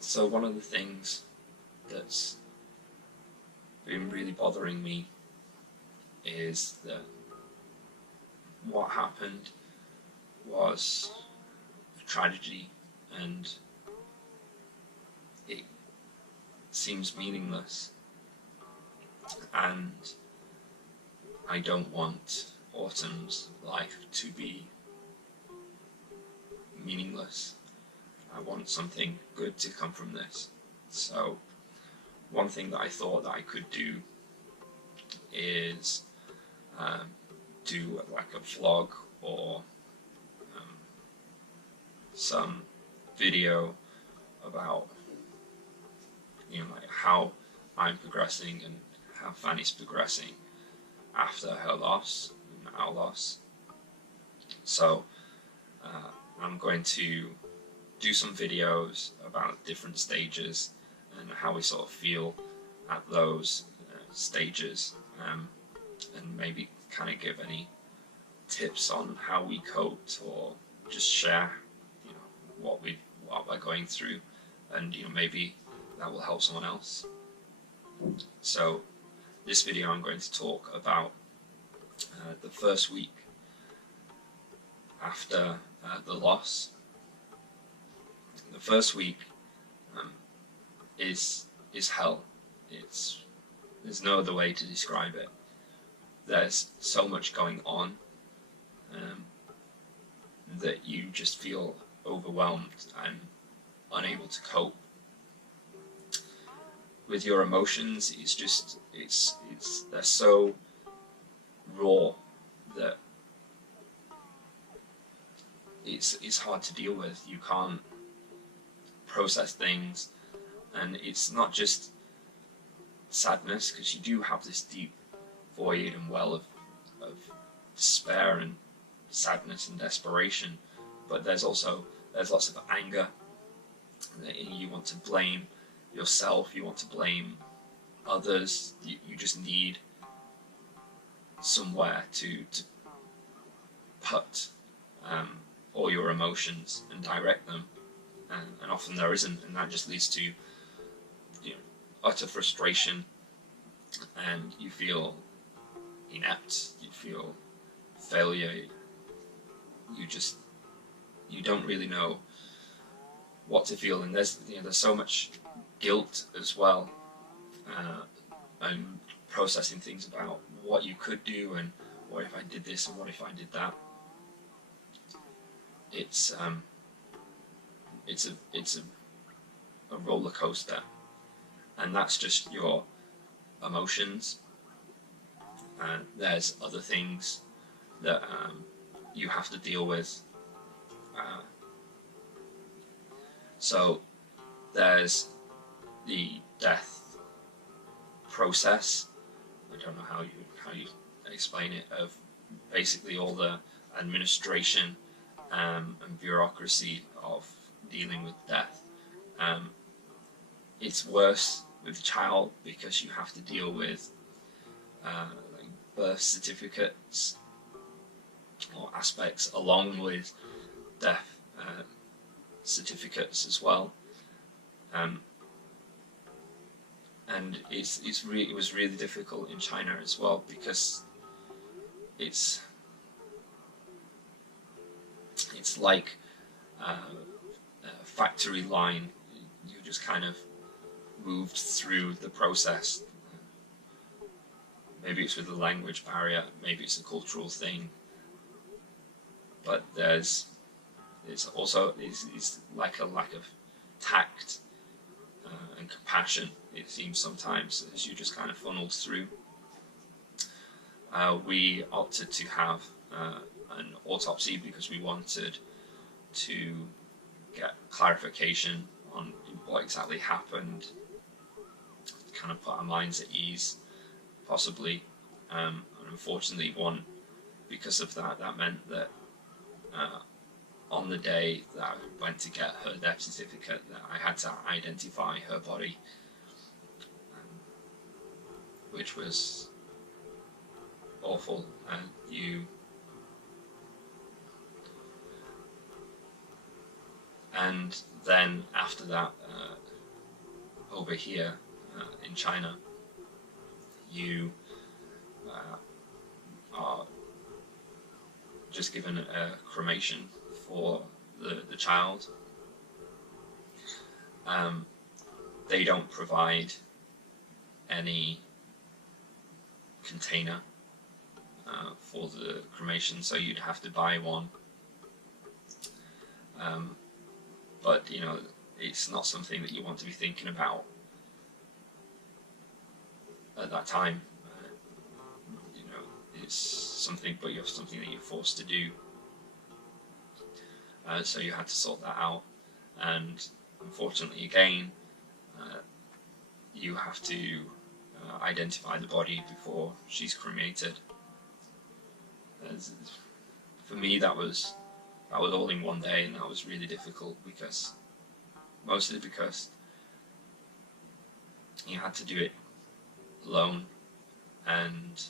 So one of the things that's been really bothering me is that what happened was a tragedy, and it seems meaningless, and I don't want Autumn's life to be meaningless. I want something good to come from this. So one thing that I thought that I could do is do like a vlog or some video about like how I'm progressing and how Fanny's progressing after her loss and our loss. So I'm going to do some videos about different stages and how we sort of feel at those stages, and maybe kind of give any tips on how we coped, or just share what we're going through, and maybe that will help someone else. So this video I'm going to talk about the first week after the loss. The first week is hell. There's no other way to describe it. There's so much going on that you just feel overwhelmed and unable to cope with your emotions. They're so raw that it's hard to deal with. You can't process things, and it's not just sadness, because you do have this deep void and well of despair and sadness and desperation, but there's lots of anger. You want to blame yourself, you want to blame others, you just need somewhere to put all your emotions and direct them, and often there isn't, and that just leads to utter frustration, and you feel inept, you feel failure, you don't really know what to feel, and there's so much guilt as well, and processing things about what you could do, and what if I did this and what if I did that. It's a roller coaster, and that's just your emotions. And there's other things that you have to deal with. So there's the death process. I don't know how you explain it, of basically all the administration and bureaucracy of dealing with death. It's worse with the child because you have to deal with like birth certificates or aspects along with death certificates as well, and it was really difficult in China as well, because it's like a factory line. You just kind of moved through the process. Maybe it's with the language barrier, maybe it's a cultural thing, but it's like a lack of tact and compassion, it seems sometimes, as you just kind of funneled through. We opted to have an autopsy because we wanted to get clarification on what exactly happened, kind of put our minds at ease, possibly. And unfortunately, because of that meant that on the day that I went to get her death certificate, that I had to identify her body, which was awful. And then after that, over here in China, you are just given a cremation for the child. They don't provide any container for the cremation, so you'd have to buy one. But you know, it's not something that you want to be thinking about at that time. You know, it's something that you're forced to do. So you had to sort that out, and unfortunately, again, you have to identify the body before she's cremated. For me, that was all in one day, and that was really difficult mostly because you had to do it alone, and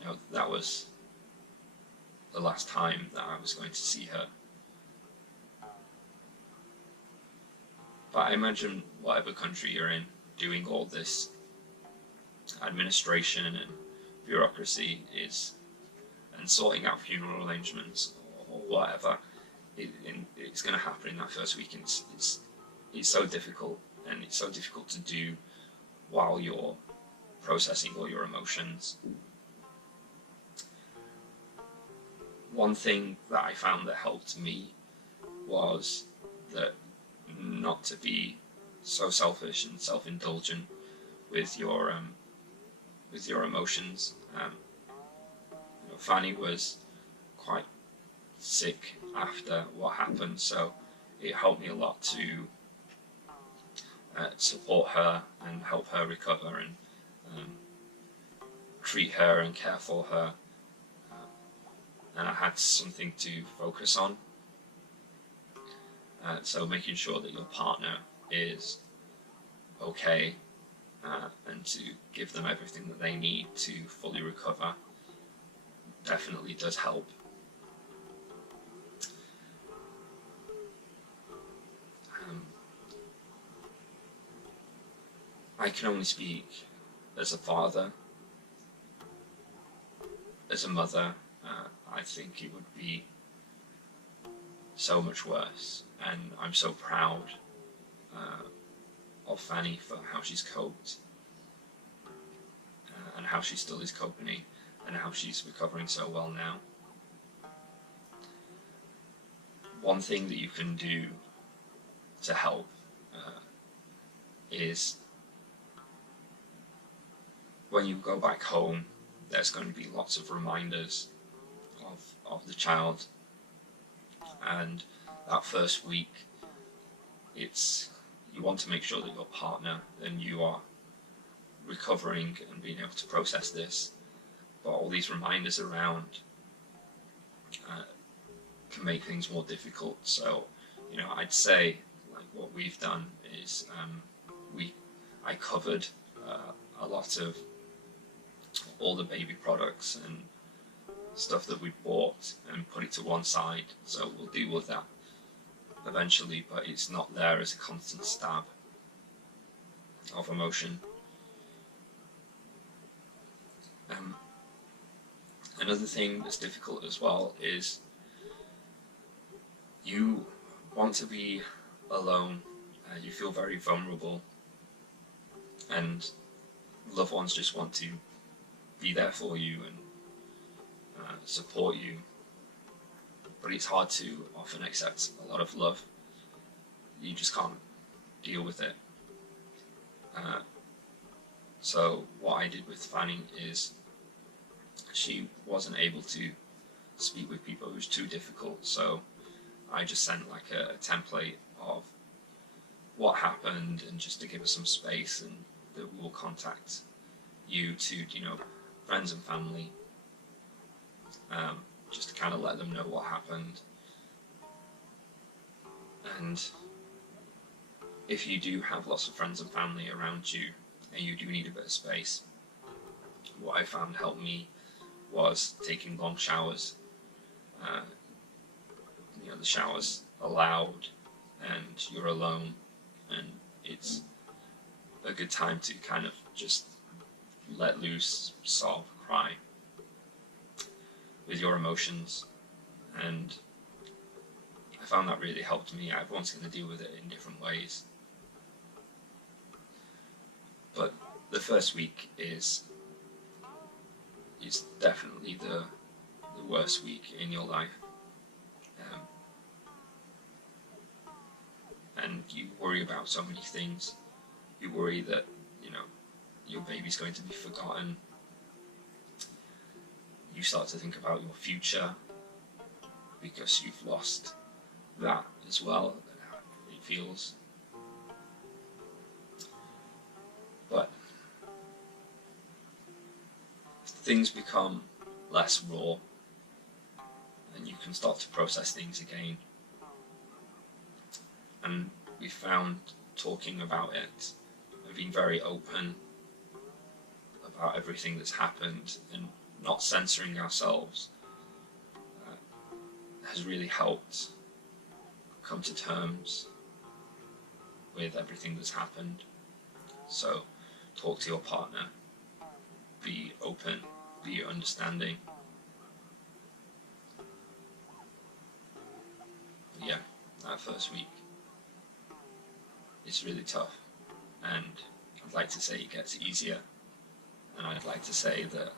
you know, that was the last time that I was going to see her. But I imagine whatever country you're in, doing all this administration and bureaucracy and sorting out funeral arrangements or whatever, it's going to happen in that first week. It's so difficult, and it's so difficult to do while you're processing all your emotions. One thing that I found that helped me was that not to be so selfish and self-indulgent with your emotions. You know, Fanny was quite sick after what happened, so it helped me a lot to support her and help her recover and treat her and care for her. And I had something to focus on. So making sure that your partner is okay and to give them everything that they need to fully recover definitely does help. I can only speak as a father. As a mother, I think it would be so much worse, and I'm so proud of Fanny for how she's coped and how she still is coping and how she's recovering so well now. One thing that you can do to help is when you go back home, there's going to be lots of reminders of the child, and that first week you want to make sure that your partner and you are recovering and being able to process this, but all these reminders around can make things more difficult. So, you know, I'd say like what we've done is I covered a lot of all the baby products and stuff that we bought and put it to one side, so we'll deal with that eventually, but it's not there as a constant stab of emotion. Another thing that's difficult as well is you want to be alone, you feel very vulnerable, and loved ones just want to be there for you and support you, but it's hard to often accept a lot of love. You just can't deal with it. So what I did with Fanny is she wasn't able to speak with people. It was too difficult, so I just sent like a template of what happened, and just to give her some space, and that we'll contact you to, you know, friends and family, just to kind of let them know what happened. And if you do have lots of friends and family around you and you do need a bit of space, what I found helped me was taking long showers. You know, the shower's are loud and you're alone, and it's a good time to kind of just let loose, sob, cry with your emotions. And I found that really helped me. Everyone's going to deal with it in different ways. But the first week is definitely the worst week in your life. And you worry about so many things. You worry that, your baby's going to be forgotten. You start to think about your future because you've lost that as well, and how it feels. But things become less raw, and you can start to process things again. And we found talking about it and being very open about everything that's happened and not censoring ourselves has really helped come to terms with everything that's happened. So talk to your partner, be open, be understanding. But yeah, that first week, it's really tough, and I'd like to say it gets easier, and I'd like to say that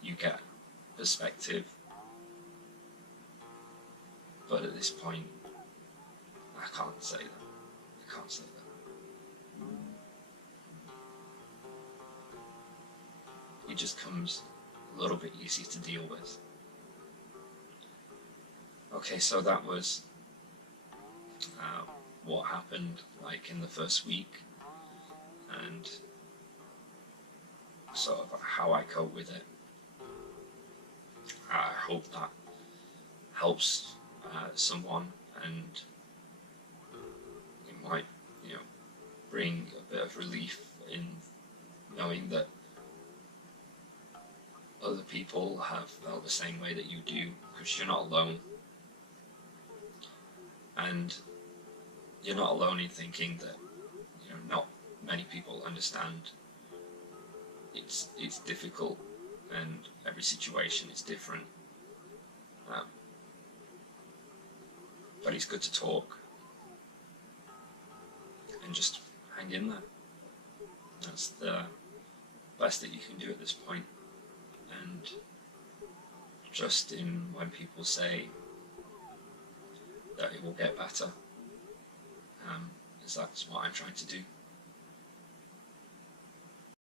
you get perspective, but at this point I can't say that. It just comes a little bit easier to deal with. Okay, so that was what happened like in the first week, and sort of how I cope with it. I hope that helps someone, and it might, bring a bit of relief in knowing that other people have felt the same way that you do, because you're not alone. And you're not alone in thinking that, not many people understand. It's difficult, and every situation is different. But it's good to talk and just hang in there. That's the best that you can do at this point. And trust in when people say that it will get better, as that's what I'm trying to do.